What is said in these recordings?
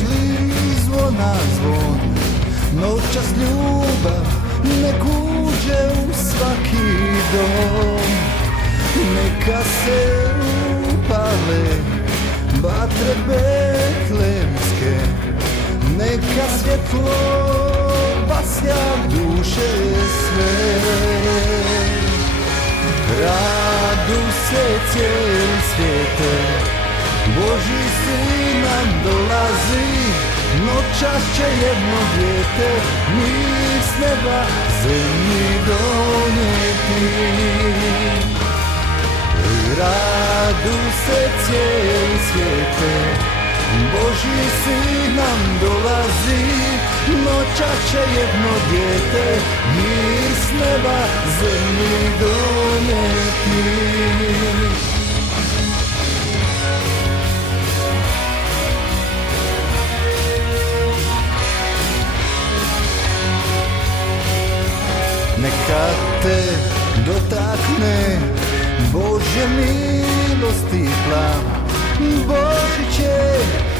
li zvona zvon, noćas ljubav nek uđe u svaki dom. Neka se upale vatre betlemske, neka svjetlo basja duše sve. Radu se cijeli svijete, Božji sin nam dolazi, noćas će jedno dijete mir s neba zemlji donijeti. Radu se cijeli svijete, Božji sin nam dolazi, noćas će jedno dijete mir s neba zemlji donijeti. Neka te dotakne Božje milosti plan, Božiće,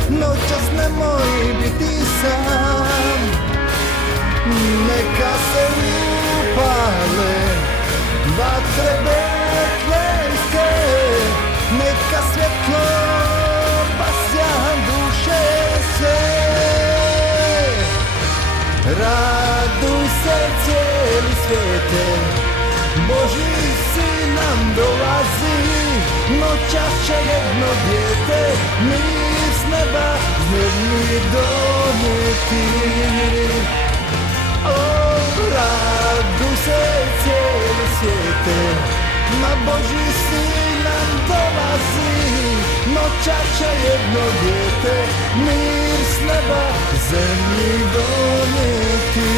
noćas nemoj biti sam. Neka se upale vatre betlemske, neka svjetlo basja duše sve. Raduj se cijeli svijete, Božji sin nam dolazi, noćas će jedno dijete mir s neba zemlji donijeti. Raduj se cijeli svijete, na Božji sin nam dolazi, noćas će jedno dijete mir s neba zemlji donijeti.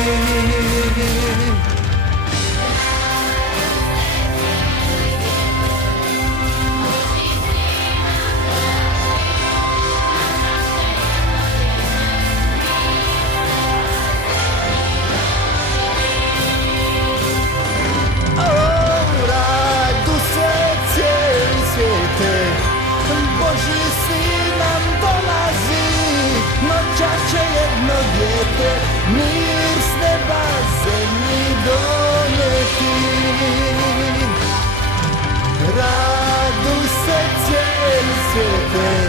Božji sin nam dolazi, noćas će jedno dijete mir s neba zemlji donijeti. Raduj se cijeli svijete,